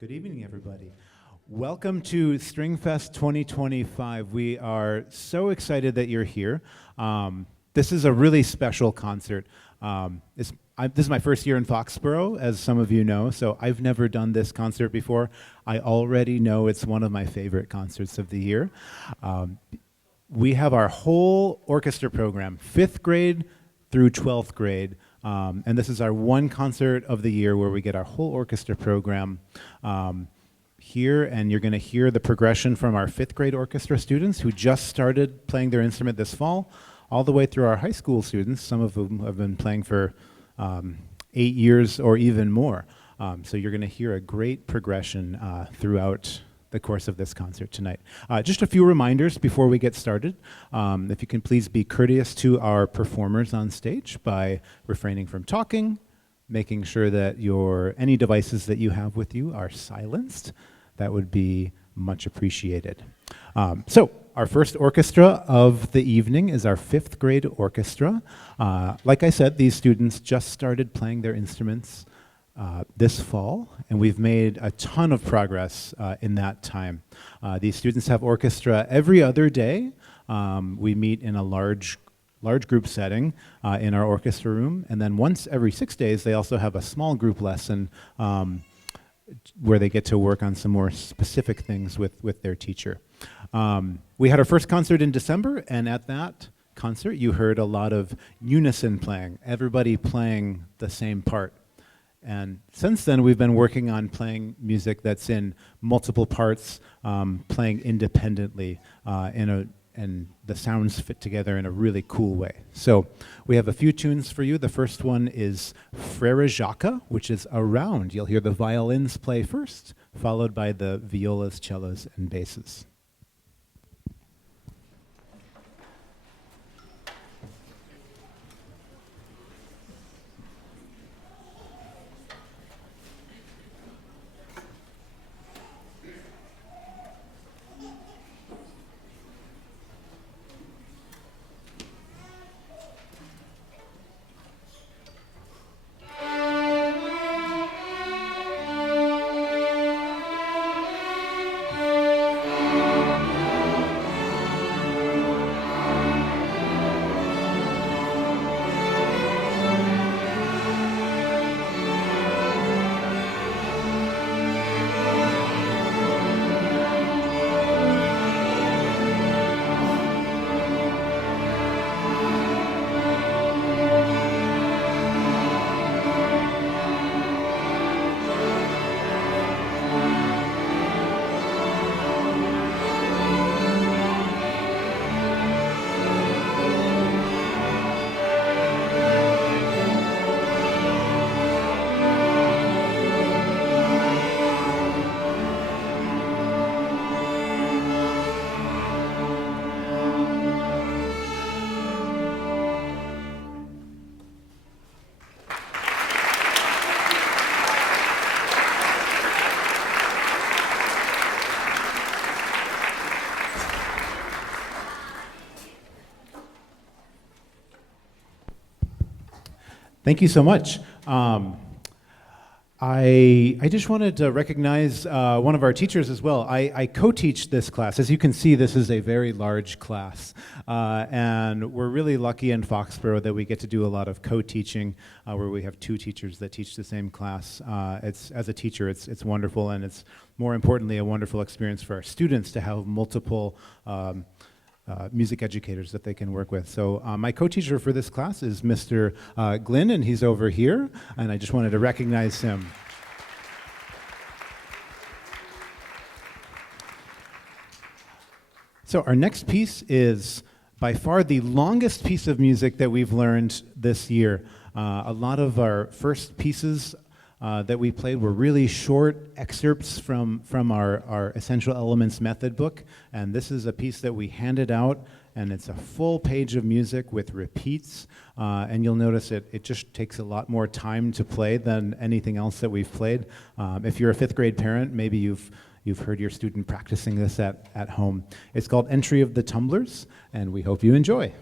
Good evening, everybody. Welcome to Stringfest 2025. We are so excited that you're here. This is a really special concert. This is my first year in Foxborough, as some of you know, so I've never done this concert before. I already know it's one of my favorite concerts of the year. We have our whole orchestra program, 5th grade through 12th grade, and this is our one concert of the year where we get our whole orchestra program here, and you're going to hear the progression from our 5th grade orchestra students who just started playing their instrument this fall, all the way through our high school students, some of whom have been playing for 8 years or even more. So you're going to hear a great progression throughout the course of this concert tonight. Just a few reminders before we get started. If you can please be courteous to our performers on stage by refraining from talking, making sure that any devices that you have with you are silenced. That would be much appreciated. So our first orchestra of the evening is our 5th grade orchestra. Like I said, these students just started playing their instruments this fall, and we've made a ton of progress in that time. These students have orchestra every other day. We meet in a large group setting in our orchestra room, and then once every 6 days they also have a small group lesson where they get to work on some more specific things with their teacher. We had our first concert in December, and at that concert you heard a lot of unison playing, everybody playing the same part. And since then, we've been working on playing music that's in multiple parts, playing independently, and the sounds fit together in a really cool way. So we have a few tunes for you. The first one is Frere Jacques, which is Around. You'll hear the violins play first, followed by the violas, cellos, and basses. Thank you so much. I just wanted to recognize one of our teachers as well. I co-teach this class. As you can see, this is a very large class. And we're really lucky in Foxborough that we get to do a lot of co-teaching where we have 2 teachers that teach the same class. As a teacher, it's wonderful, and it's more importantly a wonderful experience for our students to have multiple music educators that they can work with. So my co-teacher for this class is Mr. Glynn, and he's over here, and I just wanted to recognize him. So our next piece is by far the longest piece of music that we've learned this year. A lot of our first pieces that we played were really short excerpts from our Essential Elements method book, and this is a piece that we handed out, and it's a full page of music with repeats, and you'll notice it just takes a lot more time to play than anything else that we've played. If you're a 5th grade parent, maybe you've heard your student practicing this at home. It's called Entry of the Tumblers, and we hope you enjoy.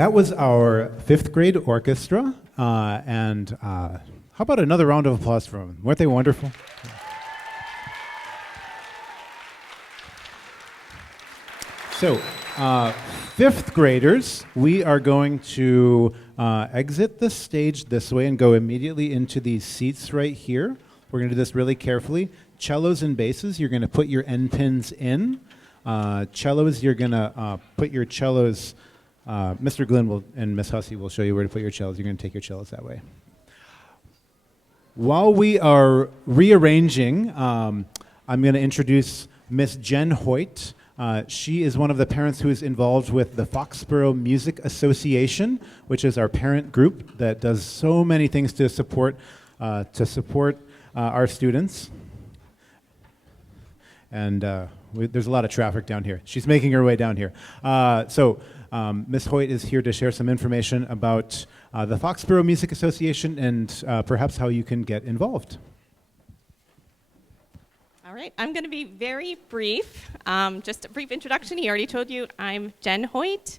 That was our fifth grade orchestra, and how about another round of applause for them? Weren't they wonderful? So, fifth graders, we are going to exit the stage this way and go immediately into these seats right here. We're going to do this really carefully. Cellos and basses, you're going to put your end pins in. Cellos, you're going to put your cellos. Mr. Glenn and Miss Hussey will show you where to put your cellos. You're going to take your cellos that way. While we are rearranging, I'm going to introduce Miss Jen Hoyt. She is one of the parents who is involved with the Foxboro Music Association, which is our parent group that does so many things to support our students. And there's a lot of traffic down here. She's making her way down here. Ms. Hoyt is here to share some information about the Foxboro Music Association and perhaps how you can get involved. All right, I'm going to be very brief. Just a brief introduction. He already told you I'm Jen Hoyt.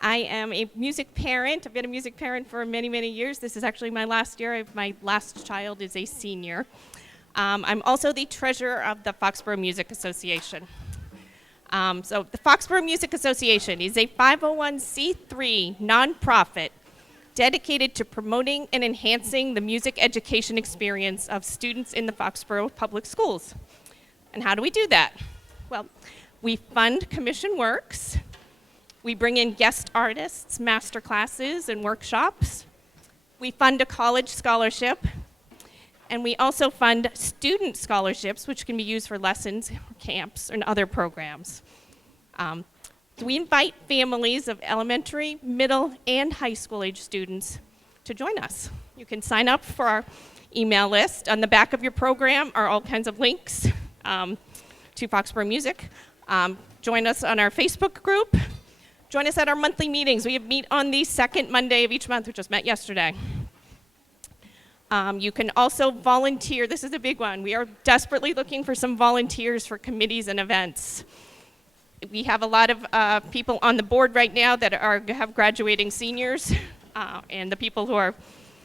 I am a music parent. I've been a music parent for many, many years. This is actually my last year. My last child is a senior. I'm also the treasurer of the Foxboro Music Association. So the Foxboro Music Association is a 501c3 nonprofit dedicated to promoting and enhancing the music education experience of students in the Foxborough Public Schools. And how do we do that? Well, we fund commission works. We bring in guest artists, master classes, and workshops. We fund a college scholarship. And we also fund student scholarships, which can be used for lessons, camps, and other programs. We invite families of elementary, middle, and high school age students to join us. You can sign up for our email list. On the back of your program are all kinds of links to Foxboro Music. Join us on our Facebook group. Join us at our monthly meetings. We meet on the second Monday of each month. We just met yesterday. You can also volunteer. This is a big one. We are desperately looking for some volunteers for committees and events. We have a lot of people on the board right now that have graduating seniors, and the people who are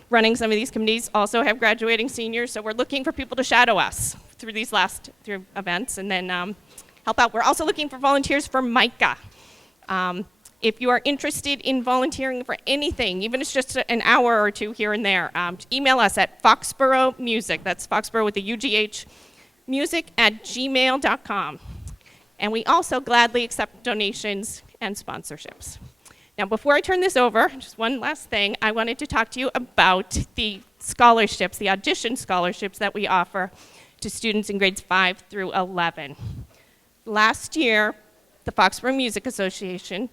running some of these committees also have graduating seniors. So we're looking for people to shadow us through these last events and then help out. We're also looking for volunteers for MICA. If you are interested in volunteering for anything, even if it's just an hour or two here and there, email us at Foxboro Music. That's Foxboro with the UGH, music@gmail.com. And we also gladly accept donations and sponsorships. Now, before I turn this over, just one last thing, I wanted to talk to you about the scholarships, the audition scholarships that we offer to students in grades 5 through 11. Last year, the Foxboro Music Association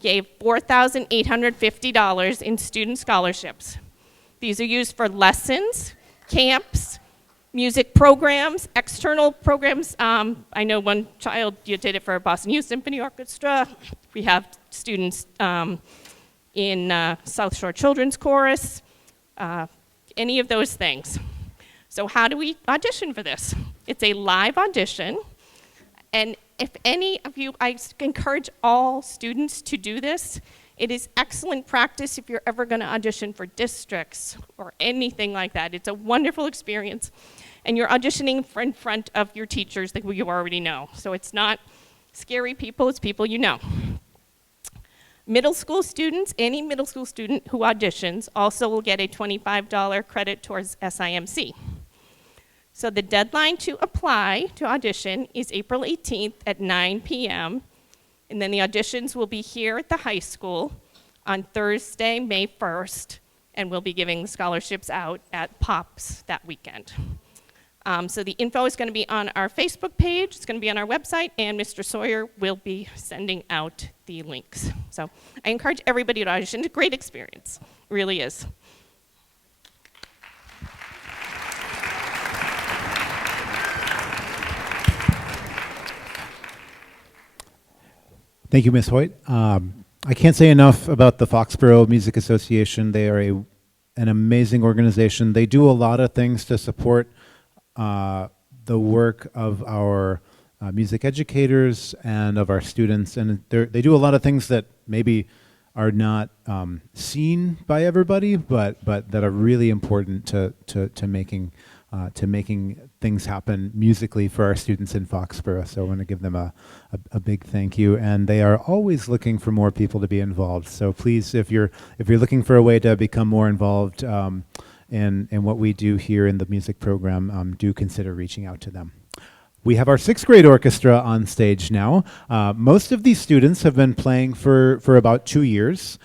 gave $4,850 in student scholarships. These are used for lessons, camps, music programs, external programs. I know one child did it for Boston Youth Symphony Orchestra. We have students in South Shore Children's Chorus, any of those things. So how do we audition for this? It's a live audition, and if any of you, I encourage all students to do this. It is excellent practice if you're ever going to audition for districts or anything like that. It's a wonderful experience. And you're auditioning in front of your teachers that you already know. So it's not scary people, it's people you know. Middle school students, any middle school student who auditions also will get a $25 credit towards SIMC. So the deadline to apply to audition is April 18th at 9 p.m. And then the auditions will be here at the high school on Thursday, May 1st. And we'll be giving scholarships out at POPs that weekend. So the info is going to be on our Facebook page. It's going to be on our website. And Mr. Sawyer will be sending out the links. So I encourage everybody to audition. It's a great experience. It really is. Thank you, Ms. Hoyt. I can't say enough about the Foxboro Music Association. They are an amazing organization. They do a lot of things to support the work of our music educators and of our students. And they do a lot of things that maybe are not seen by everybody, but that are really important to making things happen musically for our students in Foxborough. So I want to give them a big thank you. And they are always looking for more people to be involved. So please, if you're looking for a way to become more involved in what we do here in the music program, do consider reaching out to them. We have our sixth grade orchestra on stage now. Most of these students have been playing for about 2 years.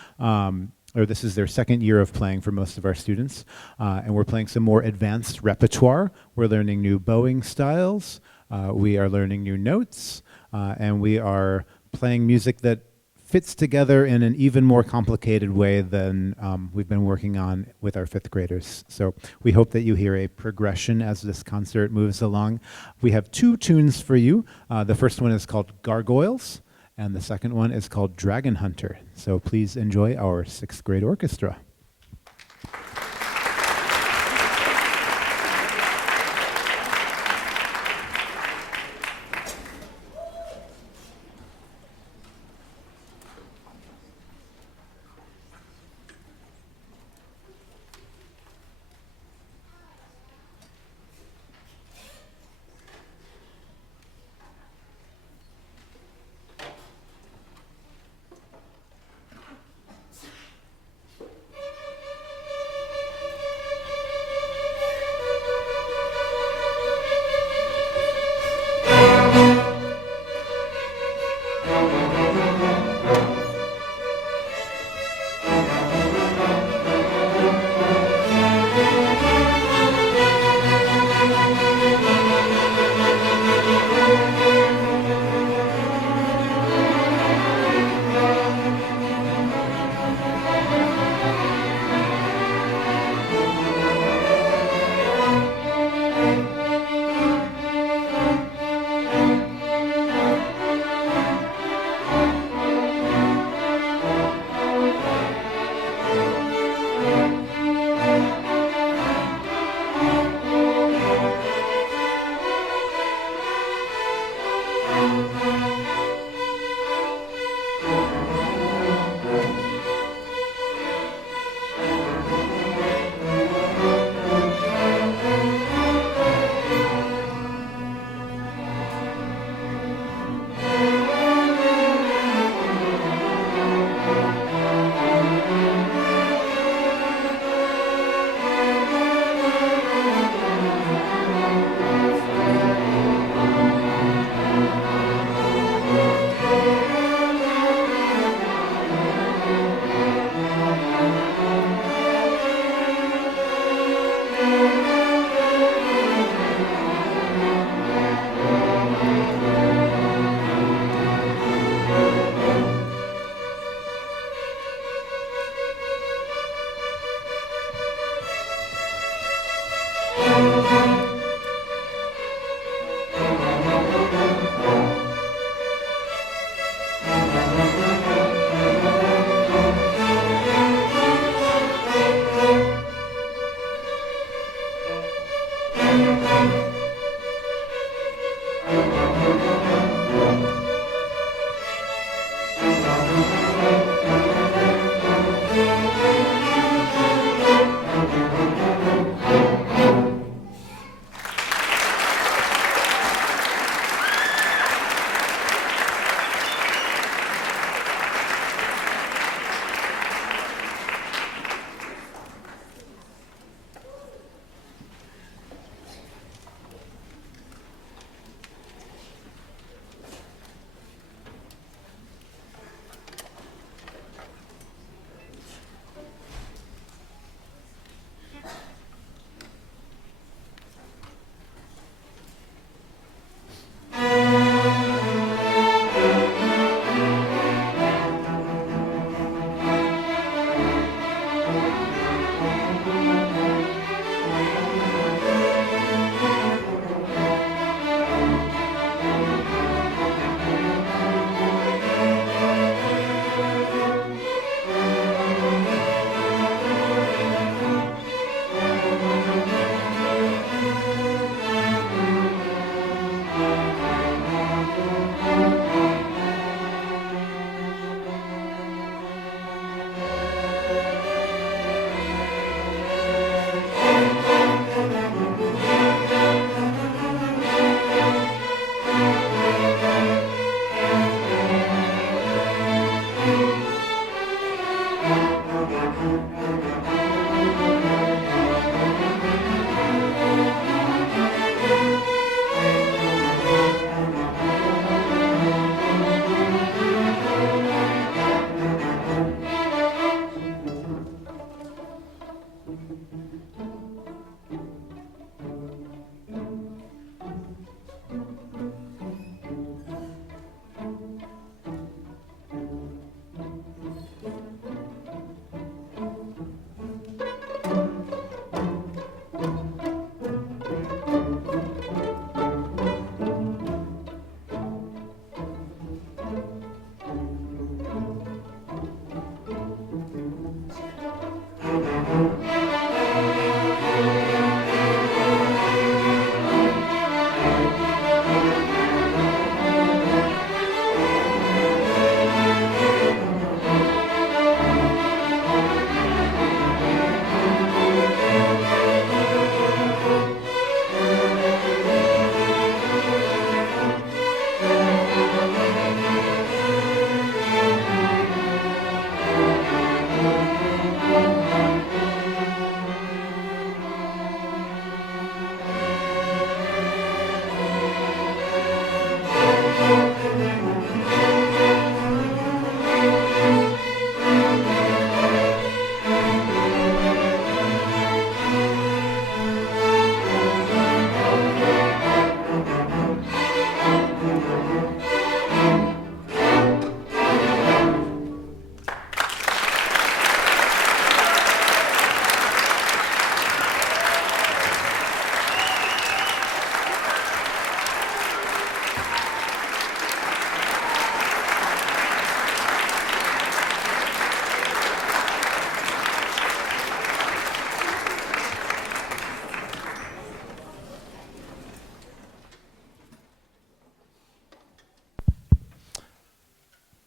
Or this is their second year of playing for most of our students. And we're playing some more advanced repertoire. We're learning new bowing styles. We are learning new notes. And we are playing music that fits together in an even more complicated way than we've been working on with our fifth graders. So we hope that you hear a progression as this concert moves along. We have 2 tunes for you. The first one is called Gargoyles, and the second one is called Dragon Hunter. So please enjoy our sixth grade orchestra.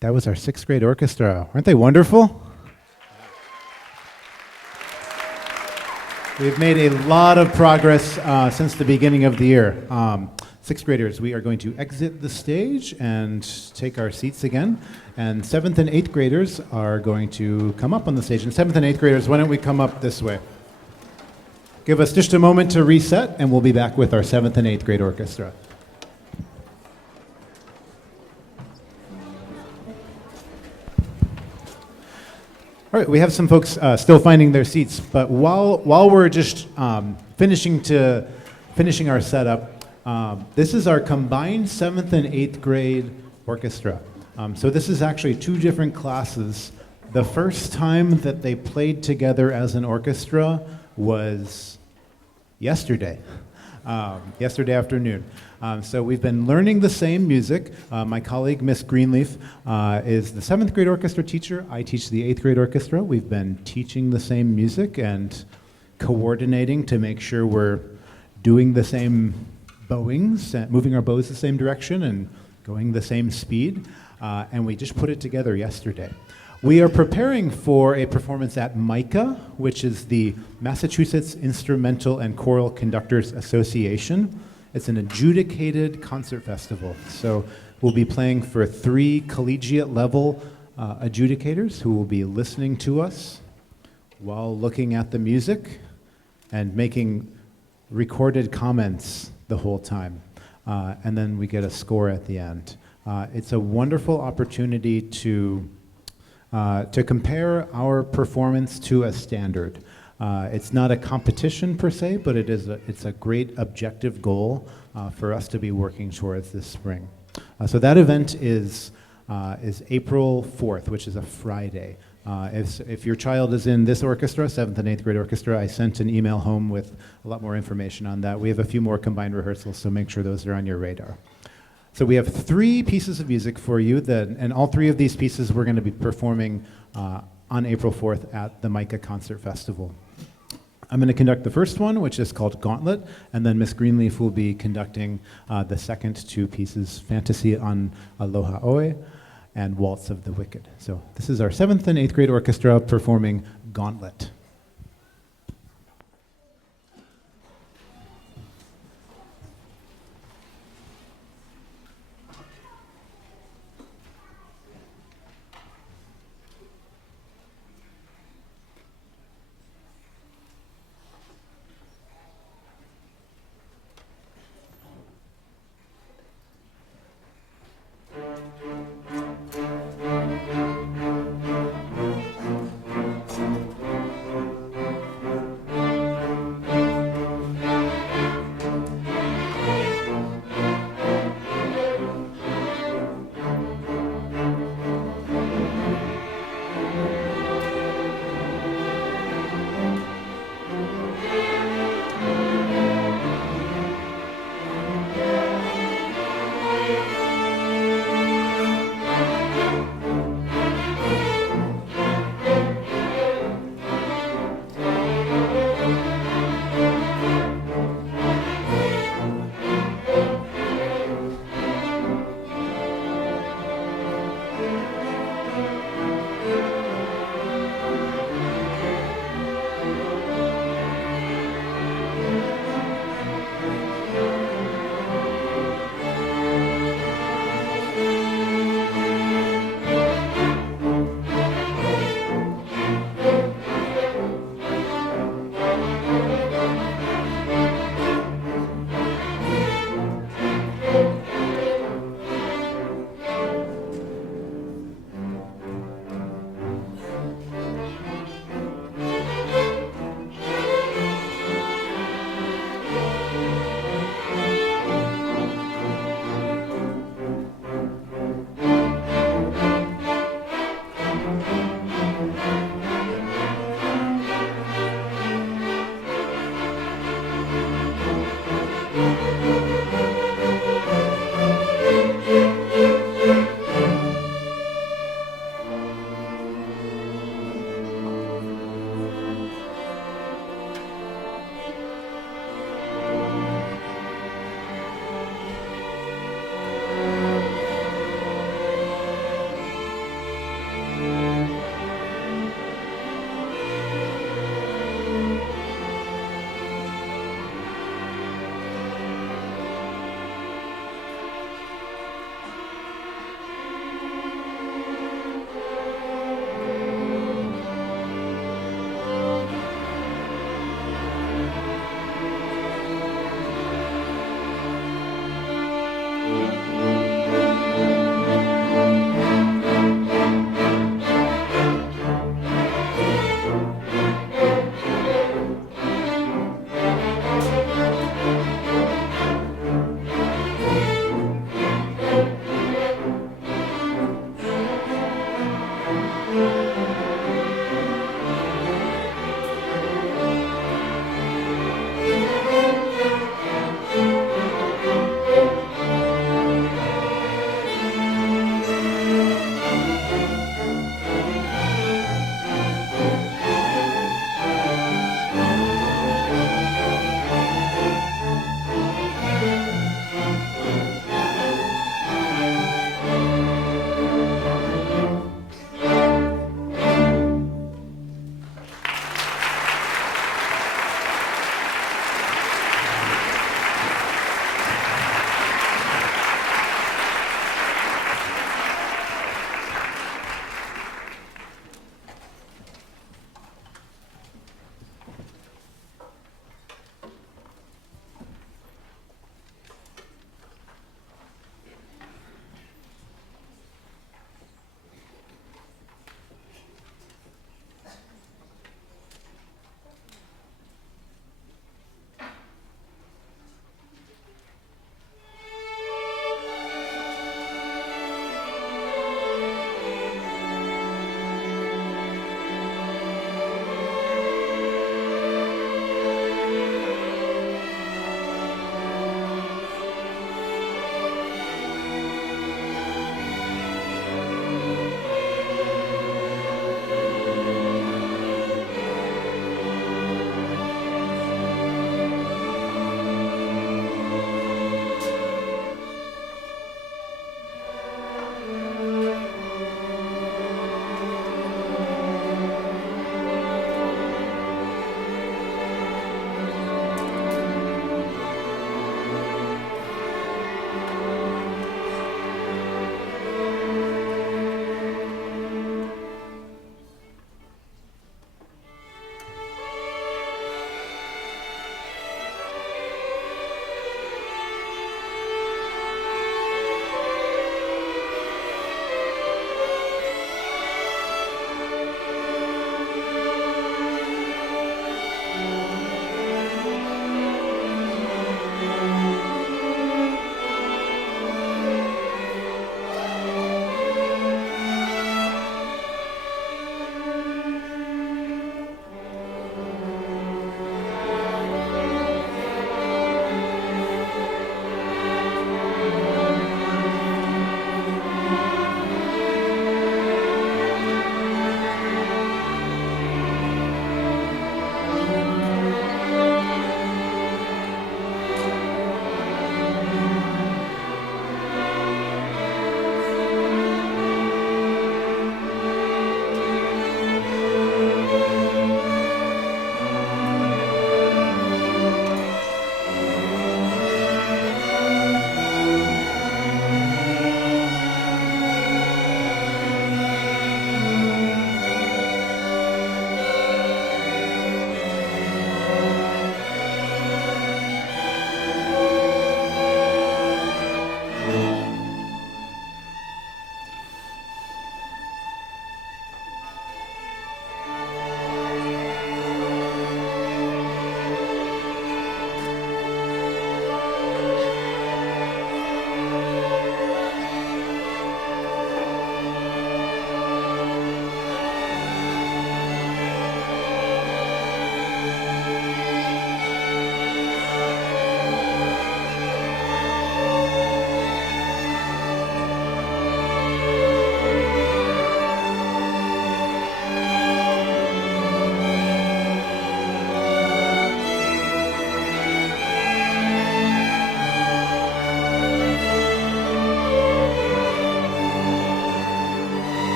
That was our sixth grade orchestra. Aren't they wonderful? We've made a lot of progress since the beginning of the year. Sixth graders, we are going to exit the stage and take our seats again. And seventh and eighth graders are going to come up on the stage. And seventh and eighth graders, why don't we come up this way? Give us just a moment to reset, and we'll be back with our seventh and eighth grade orchestra. All right, we have some folks still finding their seats, but while we're just finishing our setup, this is our combined 7th and 8th grade orchestra. So this is actually two different classes. The first time that they played together as an orchestra was yesterday afternoon. So we've been learning the same music. My colleague, Miss Greenleaf, is the 7th grade orchestra teacher. I teach the 8th grade orchestra. We've been teaching the same music and coordinating to make sure we're doing the same bowings, moving our bows the same direction and going the same speed. And we just put it together yesterday. We are preparing for a performance at MICA, which is the Massachusetts Instrumental and Choral Conductors Association. It's an adjudicated concert festival. So we'll be playing for 3 collegiate level adjudicators who will be listening to us while looking at the music and making recorded comments the whole time. And then we get a score at the end. It's a wonderful opportunity to compare our performance to a standard. It's not a competition per se, but it's a great objective goal for us to be working towards this spring. So that event is April 4th, which is a Friday. If your child is in this orchestra, 7th and 8th grade orchestra, I sent an email home with a lot more information on that. We have a few more combined rehearsals, so make sure those are on your radar. So we have 3 pieces of music for you, and all 3 of these pieces we're going to be performing on April 4th at the MICA Concert Festival. I'm going to conduct the first one, which is called Gauntlet, and then Miss Greenleaf will be conducting the second 2 pieces, Fantasy on Aloha Oe and Waltz of the Wicked. So this is our 7th and 8th grade orchestra performing Gauntlet.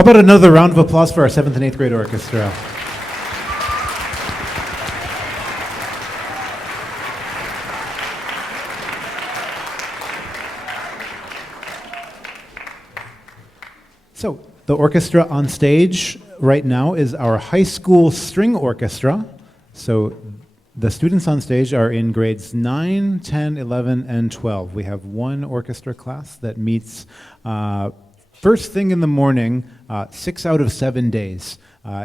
How about another round of applause for our 7th and 8th grade orchestra? So, the orchestra on stage right now is our high school string orchestra. So, the students on stage are in grades 9, 10, 11, and 12. We have one orchestra class that meets first thing in the morning, 6 out of 7 days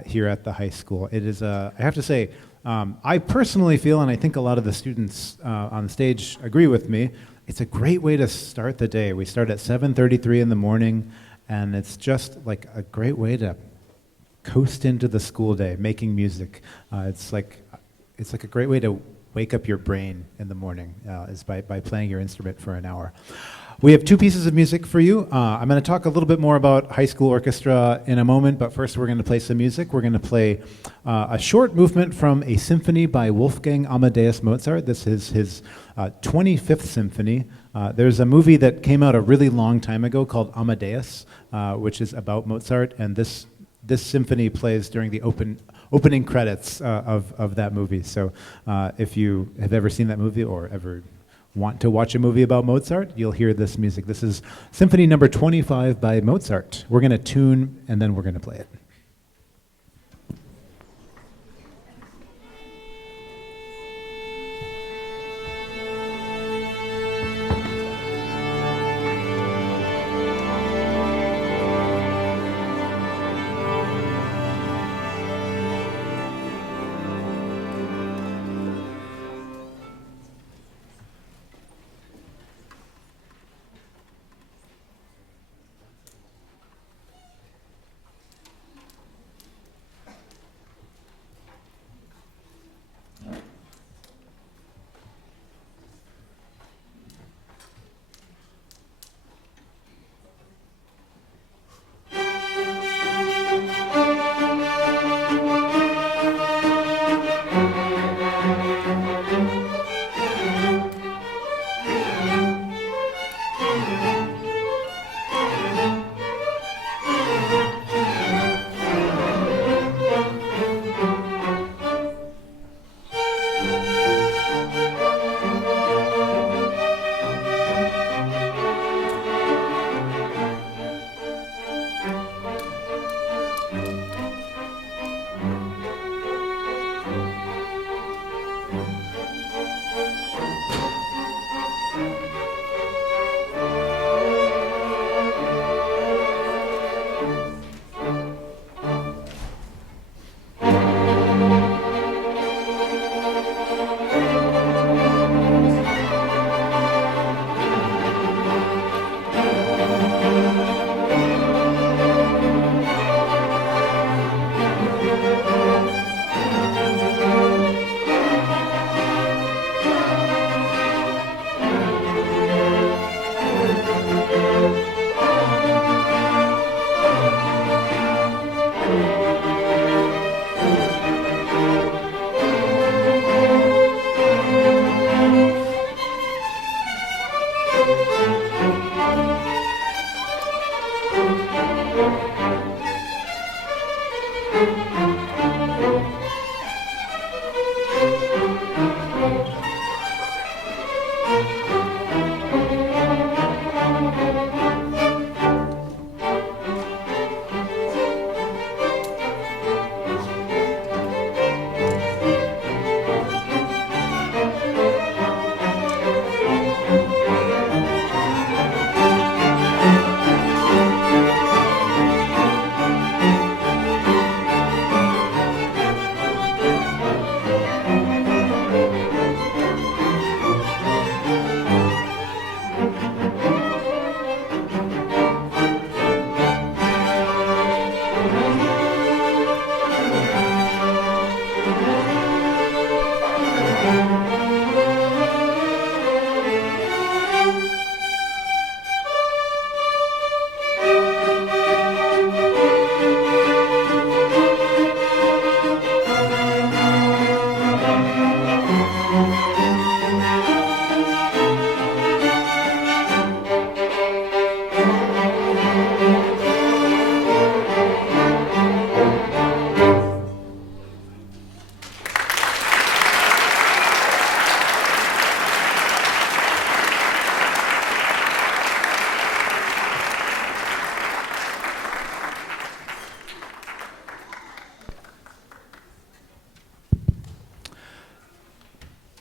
here at the high school. It is, I have to say, I personally feel, and I think a lot of the students on stage agree with me, it's a great way to start the day. We start at 7:33 in the morning, and it's just like a great way to coast into the school day, making music. It's like a great way to wake up your brain in the morning, is by playing your instrument for an hour. We have 2 pieces of music for you. I'm going to talk a little bit more about high school orchestra in a moment, but first we're going to play some music. We're going to play a short movement from a symphony by Wolfgang Amadeus Mozart. This is his 25th symphony. There's a movie that came out a really long time ago called Amadeus, which is about Mozart, and this symphony plays during the opening credits of that movie. So if you have ever seen that movie or ever want to watch a movie about Mozart, you'll hear this music. This is Symphony number 25 by Mozart. We're going to tune, and then we're going to play it.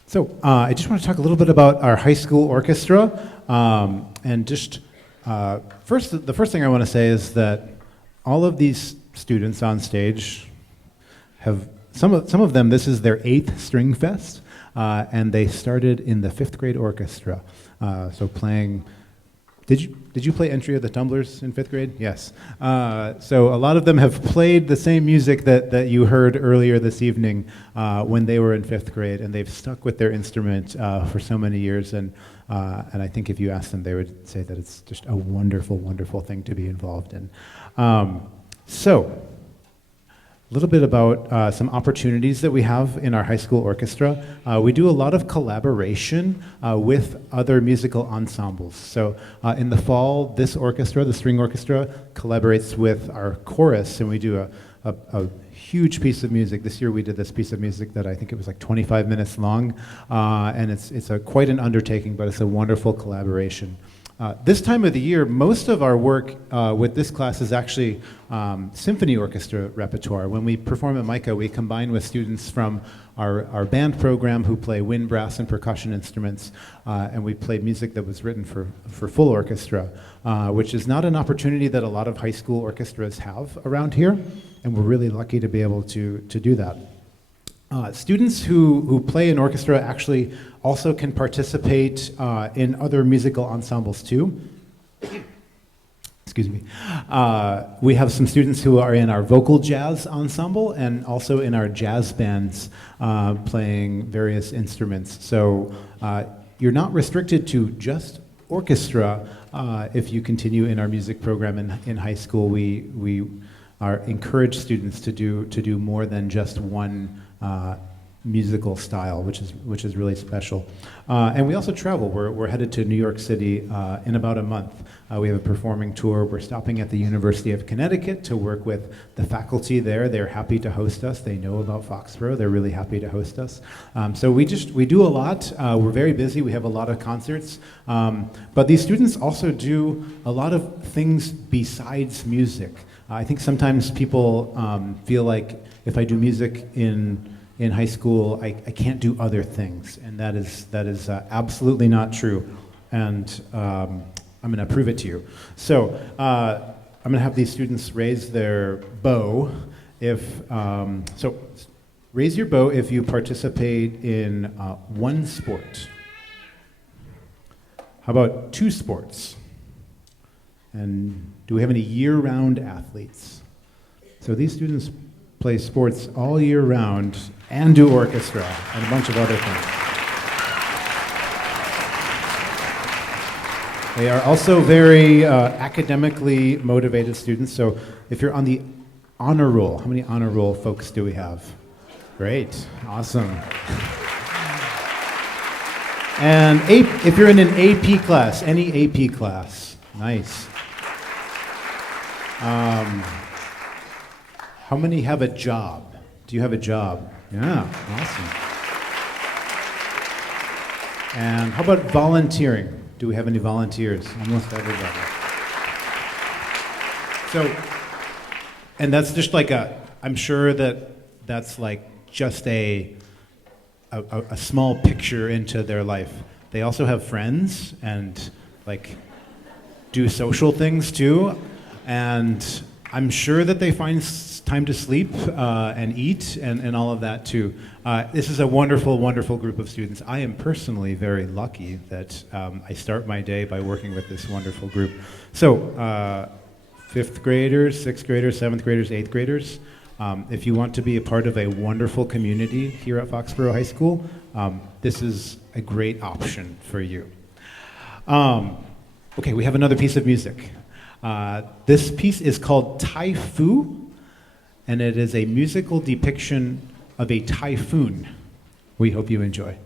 So I just want to talk a little bit about our high school orchestra, and just the first thing I want to say is that all of these students on stage have some of them. This is their 8th String Fest, and they started in the 5th grade orchestra, so playing. Did you play Entry of the Tumblers in 5th grade? Yes. So a lot of them have played the same music that you heard earlier this evening when they were in 5th grade, and they've stuck with their instrument for so many years. And I think if you ask them, they would say that it's just a wonderful, wonderful thing to be involved in. So a little bit about some opportunities that we have in our high school orchestra. We do a lot of collaboration with other musical ensembles. So in the fall, this orchestra, the string orchestra, collaborates with our chorus, and we do a huge piece of music. This year we did this piece of music that I think it was like 25 minutes long, and it's quite an undertaking, but it's a wonderful collaboration. This time of the year, most of our work with this class is actually symphony orchestra repertoire. When we perform at MICA, we combine with students from our band program who play wind, brass, and percussion instruments, and we play music that was written for full orchestra, which is not an opportunity that a lot of high school orchestras have around here, and we're really lucky to be able to do that. Students who play in orchestra actually also can participate in other musical ensembles too. Excuse me. We have some students who are in our vocal jazz ensemble and also in our jazz bands playing various instruments. So you're not restricted to just orchestra if you continue in our music program in high school. We encourage students to do more than just one musical style, which is really special. And we also travel. We're headed to New York City in about a month. We have a performing tour. We're stopping at the University of Connecticut to work with the faculty there. They're happy to host us. They know about Foxborough. They're really happy to host us. So we do a lot. We're very busy. We have a lot of concerts. But these students also do a lot of things besides music. I think sometimes people feel like if I do music in high school, I can't do other things, and that is absolutely not true. And I'm going to prove it to you. So I'm going to have these students raise their bow. So raise your bow if you participate in one sport. How about 2 sports? And do we have any year-round athletes? So these students play sports all year round and do orchestra and a bunch of other things. They are also very academically motivated students. So if you're on the honor roll, how many honor roll folks do we have? Great, awesome. And if you're in an AP class, any AP class, nice. How many have a job? Do you have a job? Yeah, awesome. And how about volunteering? Do we have any volunteers? Almost everybody. So, and that's just like I'm sure that's like just a small picture into their life. They also have friends and like do social things too. And I'm sure that they find time to sleep and eat and all of that too. This is a wonderful, wonderful group of students. I am personally very lucky that I start my day by working with this wonderful group. So, 5th graders, 6th graders, 7th graders, 8th graders, if you want to be a part of a wonderful community here at Foxborough High School, this is a great option for you. Okay, we have another piece of music. This piece is called Tai Fu, and it is a musical depiction of a typhoon. We hope you enjoy.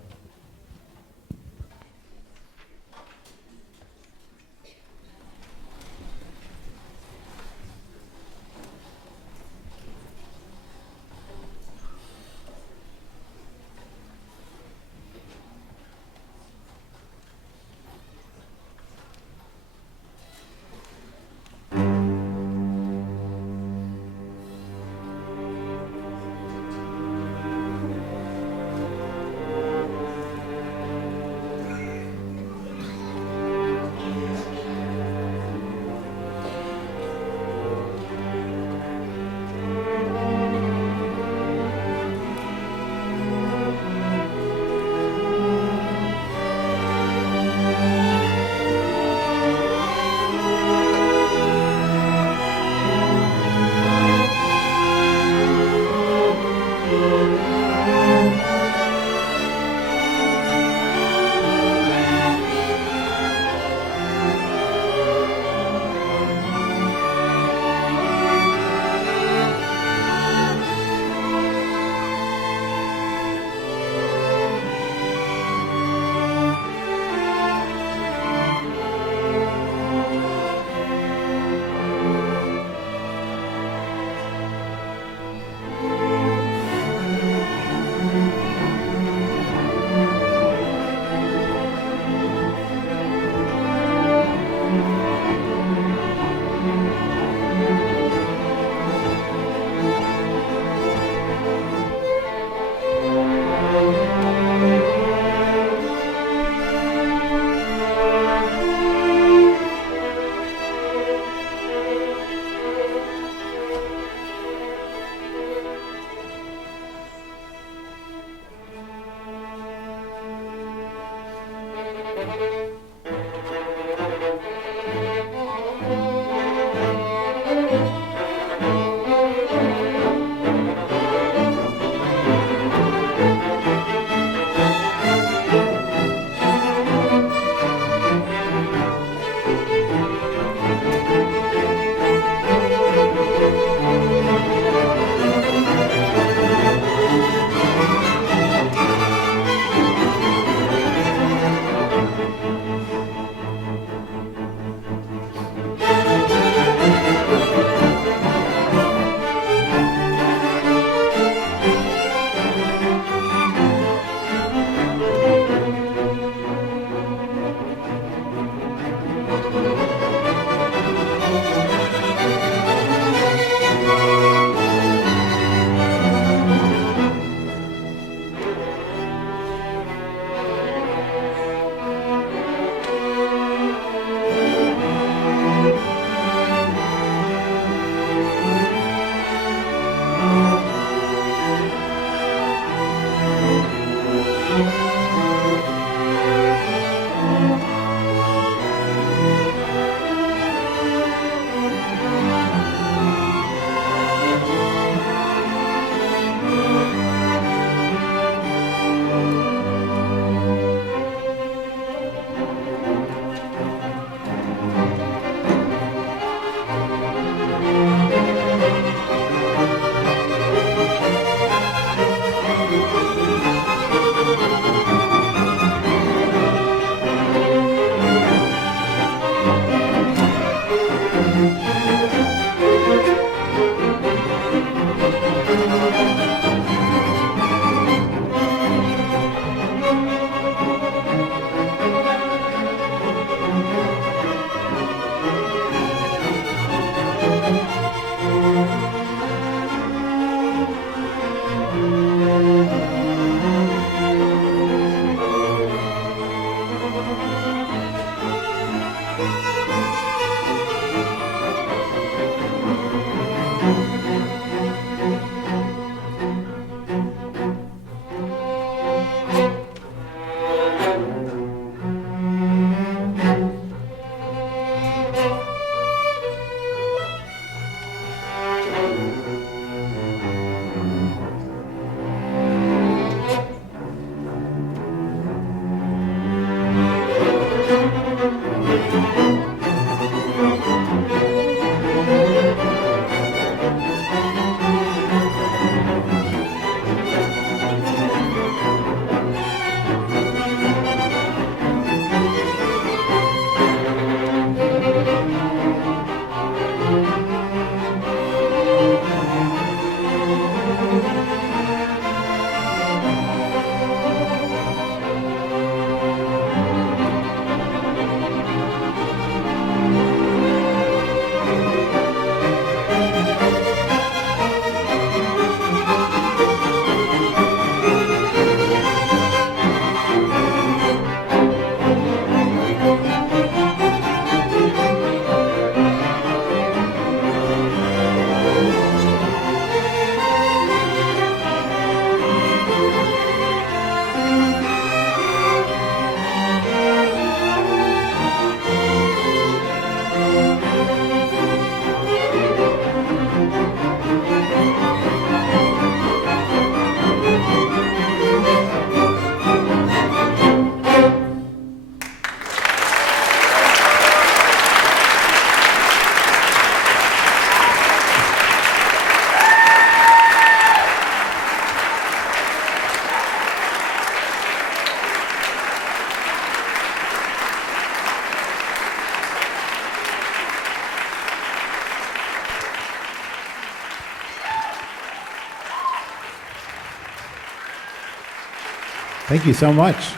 Thank you so much.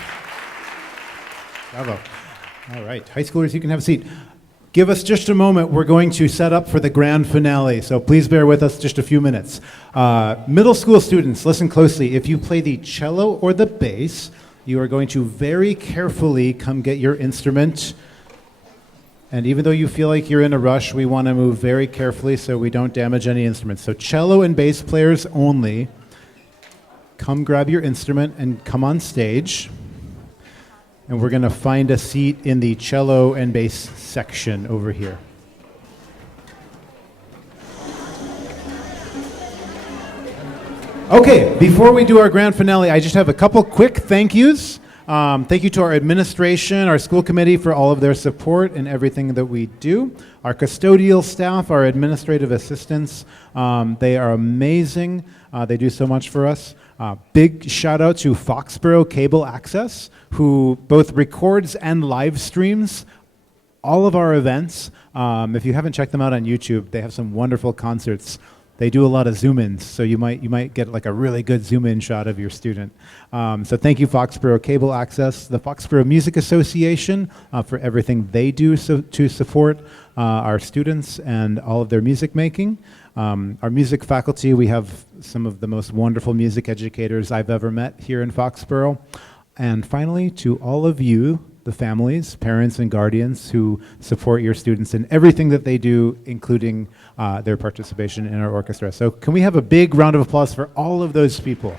Bravo. All right, high schoolers, you can have a seat. Give us just a moment. We're going to set up for the grand finale, so please bear with us just a few minutes. Middle school students, listen closely. If you play the cello or the bass, you are going to very carefully come get your instrument. And even though you feel like you're in a rush, we want to move very carefully so we don't damage any instruments. So cello and bass players only, come grab your instrument and come on stage. And we're going to find a seat in the cello and bass section over here. Okay, before we do our grand finale, I just have a couple quick thank yous. Thank you to our administration, our school committee for all of their support and everything that we do. Our custodial staff, our administrative assistants, they are amazing. They do so much for us. Big shout out to Foxboro Cable Access, who both records and live streams all of our events. If you haven't checked them out on YouTube, they have some wonderful concerts. They do a lot of zoom-ins, so you might get like a really good zoom-in shot of your student. So thank you, Foxboro Cable Access, the Foxboro Music Association for everything they do to support our students and all of their music making. Our music faculty, we have some of the most wonderful music educators I've ever met here in Foxborough. And finally, to all of you, the families, parents, and guardians who support your students in everything that they do, including their participation in our orchestra. So can we have a big round of applause for all of those people?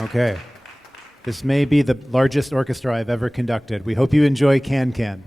Okay. This may be the largest orchestra I've ever conducted. We hope you enjoy Can Can.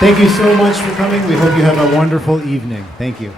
Thank you so much for coming. We hope you have a wonderful evening. Thank you.